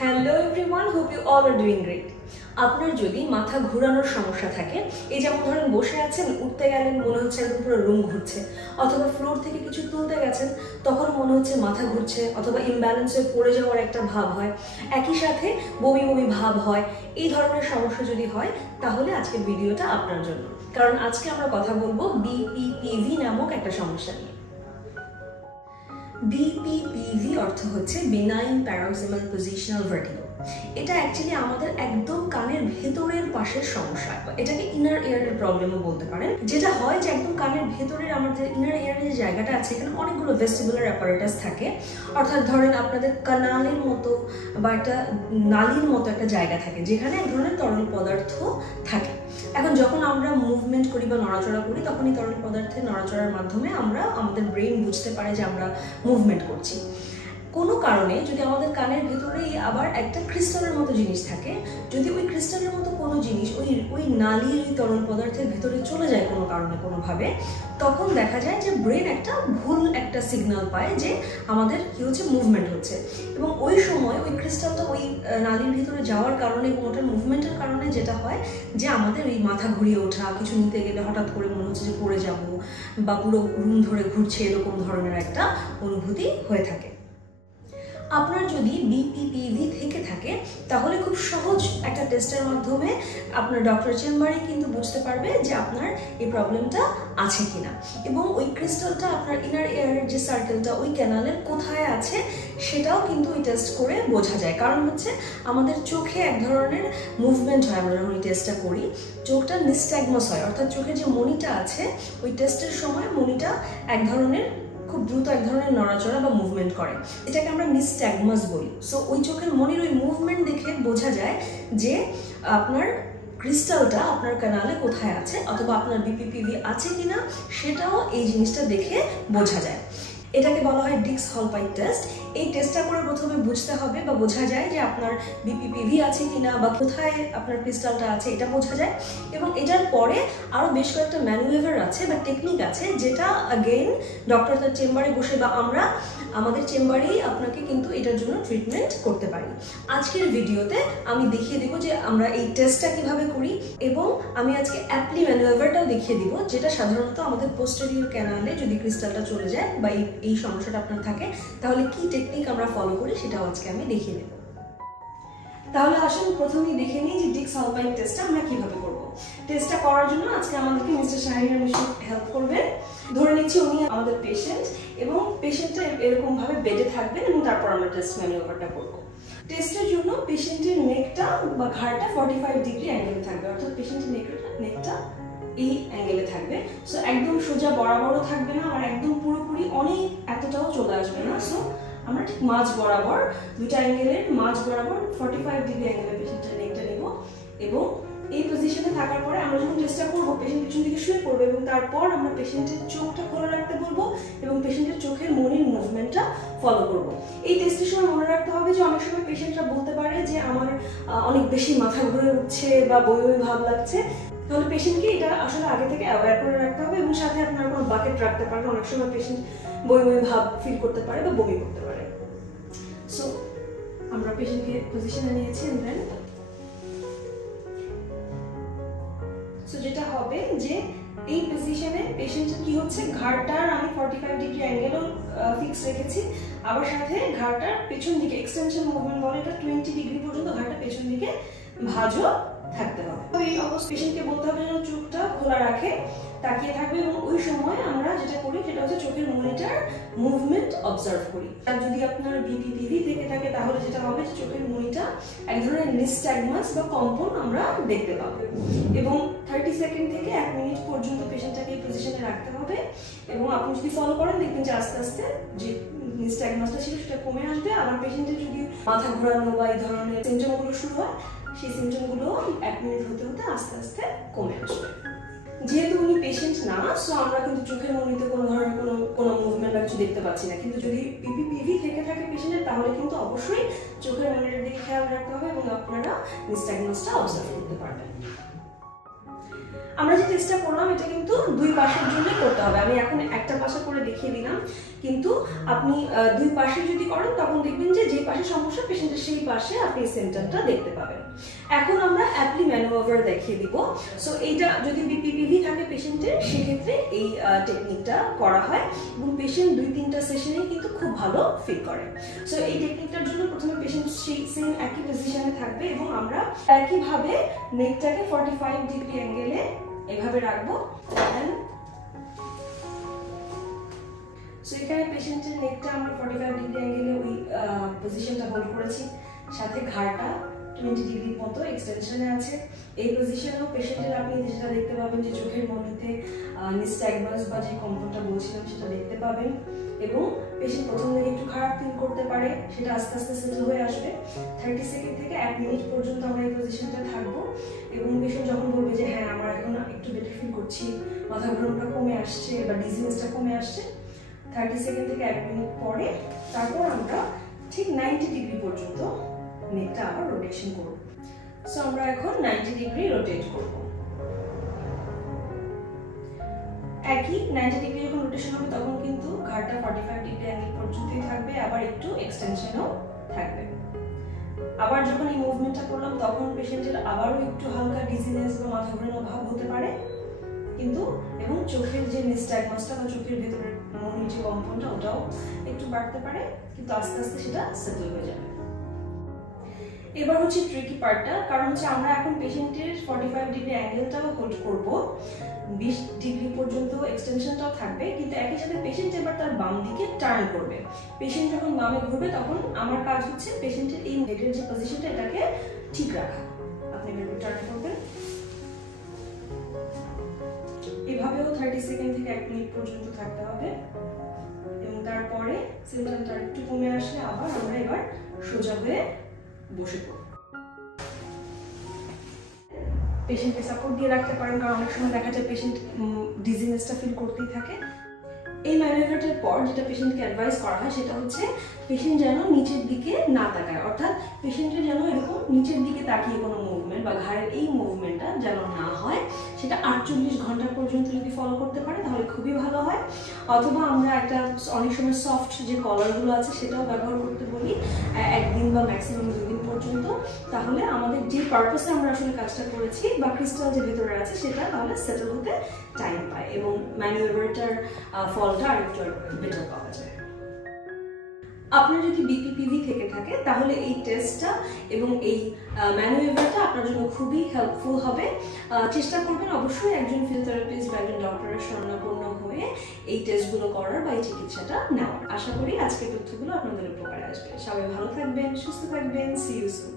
Hello everyone, hope you all are doing great. আপনার যদি মাথা ঘোরানোর সমস্যা থাকে, এই যেমন ধরেন বসে আছেন, উঠতে গেলেন মনে হচ্ছে একদম পুরো রুম ঘুরছে, অথবা ফ্লোর থেকে কিছু তুলতে গেছেন তখন মনে হচ্ছে মাথা ঘুরছে, অথবা ইমব্যালেন্স হয়ে পড়ে যাওয়ার একটা ভাব হয়, একই সাথে বমি বমি ভাব হয়, এই ধরনের সমস্যা যদি হয় তাহলে আজকের ভিডিওটা আপনার জন্য। কারণ আজকে আমরা কথা বলবো বিপিপিভি নামক একটা সমস্যা নিয়ে। বিপিপিভি অর্থ হচ্ছে বিনাইন প্যারক্সিমাল পজিশনাল ভার্টিগো। এটা অ্যাকচুয়ালি আমাদের একদম কানের ভেতরের পাশের সমস্যা, এটাকে ইনার ইয়ারের প্রবলেমও বলতে পারেন। যেটা হয় যে একদম কানের ভেতরের আমাদের ইনার ইয়ারের যে জায়গাটা আছে, এখানে অনেকগুলো ভেস্টিবুলার অ্যাপারেটাস থাকে। অর্থাৎ ধরেন আপনাদের কানালের মতো বা একটা নালীর মতো একটা জায়গা থাকে যেখানে এক ধরনের তরল পদার্থ থাকে। এখন যখন আমরা মুভমেন্ট করি বা নড়াচড়া করি, তখন এই তরল পদার্থের নড়াচড়ার মাধ্যমে আমাদের ব্রেন বুঝতে পারে যে আমরা মুভমেন্ট করছি। কোনো কারণে যদি আমাদের কানের ভেতরেই আবার একটা ক্রিস্টালের মতো জিনিস থাকে, যদি ওই ক্রিস্টালের মতো কোনো জিনিস ওই নালীর ওই তরল পদার্থের ভেতরে চলে যায় কোনো কারণে কোনোভাবে, তখন দেখা যায় যে ব্রেন একটা ভুল একটা সিগন্যাল পায় যে আমাদের কি হচ্ছে, মুভমেন্ট হচ্ছে। এবং ওই সময় ওই ক্রিস্টালটা ওই নালীর ভিতরে যাওয়ার কারণে এবং ওটার মুভমেন্টের কারণে যেটা হয় যে আমাদের ওই মাথা ঘুরিয়ে ওঠা, কিছু নিতে গেলে হঠাৎ করে মনে হচ্ছে যে পড়ে যাব, বা পুরো রুম ধরে ঘুরছে, এরকম ধরনের একটা অনুভূতি হয়ে থাকে। আপনার যদি বিপিপিভি থেকে থাকে তাহলে খুব সহজ একটা টেস্টের মাধ্যমে আপনার ডক্টর চেম্বারে কিন্তু বুঝতে পারবে যে আপনার এই প্রবলেমটা আছে কিনা, এবং ওই ক্রিস্টালটা আপনার ইনার এয়ারের যে সার্কেলটা ওই ক্যানালের কোথায় আছে সেটাও কিন্তু ওই টেস্ট করে বোঝা যায়। কারণ হচ্ছে আমাদের চোখে এক ধরনের মুভমেন্ট হয়, আমরা যখন ওই টেস্টটা করি চোখটা নিস্ট্যাগমাস হয়, অর্থাৎ চোখের যে মণিটা আছে ওই টেস্টের সময় মণিটা এক ধরনের খুব দ্রুত এক ধরনের নড়াচড়া বা মুভমেন্ট করে, এটাকে আমরা নিস্ট্যাগমাস বলি। সো ওই চোখের মনির ওই মুভমেন্ট দেখে বোঝা যায় যে আপনার ক্রিস্টালটা আপনার কানালে কোথায় আছে, অথবা আপনার বিপিপিভি আছে কিনা সেটাও এই জিনিসটা দেখে বোঝা যায়। এটাকে বলা হয় ডিক্স-হলপাইট টেস্ট। এই টেস্টটা করে প্রথমে বুঝতে হবে বা বোঝা যায় যে আপনার বিপিপিভি আছে কিনা বা কোথায় আপনার ক্রিস্টালটা আছে, এটা বোঝা যায়। এবং এটার পরে আরও বেশ কয়েকটা ম্যানুভার আছে বা টেকনিক আছে, যেটা আগেইন ডক্টর তার চেম্বারে বসে বা আমরা আমাদের চেম্বারেই আপনাকে কিন্তু এটার জন্য ট্রিটমেন্ট করতে পারি। আজকের ভিডিওতে আমি দেখিয়ে দেবো যে আমরা এই টেস্টটা কিভাবে করি, এবং আমি আজকে অ্যাপ্লি ম্যানুভারটাও দেখিয়ে দিব, যেটা সাধারণত আমাদের পোস্টেরিয়র ক্যানালে যদি ক্রিস্টালটা চলে যায় বা এই সমস্যাটা আপনার থাকে তাহলে কি টেকনিক আমরা ফলো করি সেটাও আজকে আমি দেখিয়ে দেব। তাহলে আসুন প্রথমেই দেখে নিই যে ডিক্স-হলপাইট টেস্টটা আমরা কিভাবে করব। টেস্টটা করার জন্য আজকে আমাদেরকে মিস্টার শাহিন নিশ্চয়ই হেল্প করবেন। ধরে নিচ্ছি উনি আমাদের পেশেন্ট, এবং পেশেন্টটা এরকম ভাবে বেডে থাকবেন, এবং তারপর আমরা টেস্ট ম্যানুভারটা করব। টেস্টের জন্য পেশেন্টের নেকটা বা ঘাড়টা 45 ডিগ্রি অ্যাঙ্গেলে থাকবে, অর্থাৎ পেশেন্টের নেকটা এই অ্যাঙ্গেলে থাকবে। সো একদম সোজা বরাবরও থাকবে না, আর একদম পুরোপুরি অনেক এতটাও চলে আসবে না। সো আমরা ঠিক মাঝ বরাবর, দুইটা অ্যাঙ্গেলের মাঝ বরাবর 45 ডিগ্রি অ্যাঙ্গেলে পেশেন্টের নেকটা নেব। এবং এই পজিশনে থাকার পরে আমরা যখন চেষ্টা করবো, পেশেন্ট পিছন দিকে শুয়ে পড়বে, এবং তারপর আমরা পেশেন্টের চোখটা খোলা রাখতে বলবো এবং পেশেন্টের চোখের মনির মুভমেন্টটা ফলো করবো। এই টেস্টের সময় মনে রাখতে হবে যে অনেক সময় পেশেন্টরা বলতে পারে যে আমার অনেক বেশি মাথা ঘুরে উঠছে বা বমি বমি ভাব লাগছে, তাহলে পেশেন্টকে এটা আসলে আগে থেকে অ্যাওয়্যার করে রাখতে হবে, এবং সাথে আপনারা কোনো বাকেট রাখতে পারেন। অনেক সময় পেশেন্ট বমি বমি ভাব ফিল করতে পারে বা বমি করতে পারে। সো আমরা পেশেন্টকে পজিশনে নিয়েছি, দেন সো যেটা হবে যে এই পজিশনে পেশেন্টের কি হচ্ছে, ঘাড়টার আমি 45 ডিগ্রি অ্যাঙ্গেলও ফিক্স রেখেছি, আবার সাথে ঘাড়টার পেছন দিকে এক্সটেনশন মুভমেন্ট বলে, এটা 20 ডিগ্রি পর্যন্ত ঘাড়টা পেছন দিকে ভাঁজও থাকতে হবে। তো এই অবস্থা পেশেন্টকে বলতে হবে যেন চোখটা খোলা রাখে, তাকিয়ে থাকবে, এবং ওই সময় আমরা যেটা করি সেটা হচ্ছে চোখের মনিটার মুভমেন্ট অবজার্ভ করি। আর যদি আপনার বিপিপিভি থেকে থাকে তাহলে যেটা হবে যে চোখের মনিটা এক ধরনের নিস্ট্যাগমাস বা কম্পন আমরা দেখতে পাবো, এবং 30 সেকেন্ড থেকে 1 মিনিট পর্যন্ত পেশেন্টটাকে এই পজিশনে রাখতে হবে। এবং আপনি যদি ফলো করেন দেখবেন যে আস্তে আস্তে যে নিস্ট্যাগমাসটা ছিল সেটা কমে আসবে। আবার পেশেন্টের যদি মাথা ঘোরানো বা এই ধরনের সিমটমগুলো শুরু হয়, সেই সিমটমগুলো 1 মিনিট হতে হতে আস্তে আস্তে কমে আসবে। যেহেতু উনি পেশেন্ট না, সো আমরা কিন্তু চোখের মনিতে কোনো ধরনের কোনো মুভমেন্ট বা কিছু দেখতে পাচ্ছি না, কিন্তু যদি বিপিপিভি থেকে থাকে পেশেন্টের তাহলে কিন্তু অবশ্যই চোখের মনিটার দিকে খেয়াল রাখতে হবে, এবং আপনারা নিস্ট্যাগমাসটা অবজার্ভ করতে পারবেন। আমরা যে টেস্টটা করলাম এটা কিন্তু দুই পাশের জন্য করতে হবে। আমি এখন একটা পাশে করে দেখিয়ে দিলাম, কিন্তু আপনি দুই পাশে যদি করেন তখন দেখবেন যে যে পাশে সমস্যা পেশেন্টের সেই পাশে আপনি সিমটমটা দেখতে পাবেন। এখন আমরা অ্যাপ্লি ম্যানুভার দেখিয়ে দিব। সো এইটা যদি বিপিপিভি থাকে পেশেন্টের, সেক্ষেত্রে এই টেকনিকটা করা হয় এবং পেশেন্ট 2-3টা সেশনে কিন্তু খুব ভালো ফিল করে। সো এই টেকনিকটার জন্য প্রথমে পেশেন্ট সেই সেম একই পজিশনে থাকবে এবং আমরা একইভাবে নেকটাকে 45 ডিগ্রি অ্যাঙ্গেলে এভাবে রাখবো। সো এখানে পেশেন্টের নেকটা আমরা 45 ডিগ্রি অ্যাঙ্গেলে ওই পজিশনটা হোল্ড করেছি, সাথে ঘাড়টা 20 ডিগ্রি মতো এক্সটেনশনে আছে। এই পজিশনেও পেশেন্টের আপনি যেটা দেখতে পাবেন যে চোখের মধ্যে নিস্ট্যাগমাস বা যে কম্পনটা বলছিলাম সেটা দেখতে পাবেন এবং পেশেন্ট প্রথম দিকে একটু খারাপ ফিল করতে পারে, সেটা আস্তে আস্তে সেটেল হয়ে আসবে। 30 সেকেন্ড থেকে 1 মিনিট পর্যন্ত আমরা এই পজিশনটা থাকবো এবং পেশেন্ট যখন বলবে যে হ্যাঁ আমার এখন একটু বেটার ফিল করছি, মাথা ঘোরানোটা কমে আসছে বা ডিজিনেসটা কমে আসছে, 30 সেকেন্ড থেকে 1 মিনিট পরে তারপর আমরা ঠিক 90 ডিগ্রি পর্যন্ত নেকটা আবার রোটেশন করব। সো আমরা এখন 90 ডিগ্রি রোটেট করব। একই 90 ডিগ্রি যখন রোটেশন হবে তখন কিন্তু ঘাড়টা 45 ডিগ্রি অ্যাঙ্গেল পর্যন্তই থাকবে, আবার একটু এক্সটেনশনও থাকবে। আবার যখন এই মুভমেন্টটা করলাম তখন পেশেন্টের আবারও একটু হালকা ডিজিনেস বা মাথা ঘোরানো ভাব হতে পারে, কিন্তু এবং চোখের যে নিস্ট্যাগমাসটা বা চোখের ভেতরের মনির যে কম্পনটা ওটাও একটু বাড়তে পারে, কিন্তু আস্তে আস্তে সেটা সেটেল হয়ে যাবে। এবার হচ্ছে ট্রিকি পার্টটা, কারণ হচ্ছে আমরা এখন পেশেন্টের 45 ডিগ্রি অ্যাঙ্গেলটাও হোল্ড করব, 20 ডিগ্রি পর্যন্ত এক্সটেনশনটাও থাকবে, কিন্তু একই সাথে পেশেন্ট এবার তার বাম দিকে টার্ন করবে। পেশেন্ট যখন বামে ঘুরবে তখন আমার কাজ হচ্ছে পেশেন্টের এই হেডের যে পজিশনটা এটাকে ঠিক রাখা। আপনি এভাবে টার্ন করবেন, এভাবেও 30 সেকেন্ড থেকে 1 মিনিট পর্যন্ত থাকতে হবে এবং তারপরে সিমটমটা একটু কমে আসলে আবার আমরা এবার সোজা হয়ে বসে পড়ব। পেশেন্টকে সাপোর্ট দিয়ে রাখতে পারেন, কারণ অনেক সময় দেখা যায় পেশেন্ট ডিজিনেসটা ফিল করতেই থাকে। এই ম্যানুভারটার পর যেটা পেশেন্টকে অ্যাডভাইস করা হয় সেটা হচ্ছে পেশেন্ট যেন নিচের দিকে না তাকায়, অর্থাৎ পেশেন্টের যেন এরকম নিচের দিকে তাকিয়ে কোনো মুভমেন্ট বা ঘাড়ের এই মুভমেন্টটা যেন না হয়। সেটা 48 ঘন্টা পর্যন্ত যদি ফলো করতে পারে তাহলে খুবই ভালো হয়। অথবা আমরা একটা অনেক সময় সফট যে কলারগুলো আছে সেটাও ব্যবহার করতে বলি 1 দিন বা ম্যাক্সিমাম 2 দিন পর্যন্ত। তাহলে আমাদের যে পারপাসে আমরা আসলে কাজটা করেছি বা ক্রিস্টাল যে ভেতরে আছে সেটা তাহলে সেটেল হতে টাইম পায় এবং ম্যানুভারটার ফলটা আরেকটু বেটার পাওয়া যায়। আপনার যদি বিপিপিভি থেকে থাকে তাহলে এই টেস্টটা এবং এই ম্যানুভারটা আপনার জন্য খুবই হেল্পফুল হবে। চেষ্টা করবেন অবশ্যই একজন ফিজিওথেরাপিস্ট বা একজন ডক্টরের শরণাপন্ন হয়ে এই টেস্টগুলো করার বা এই চিকিৎসাটা নেওয়ার। আশা করি আজকের তথ্যগুলো আপনাদের উপকারে আসবে। সবাই ভালো থাকবেন, সুস্থ থাকবেন। See you soon.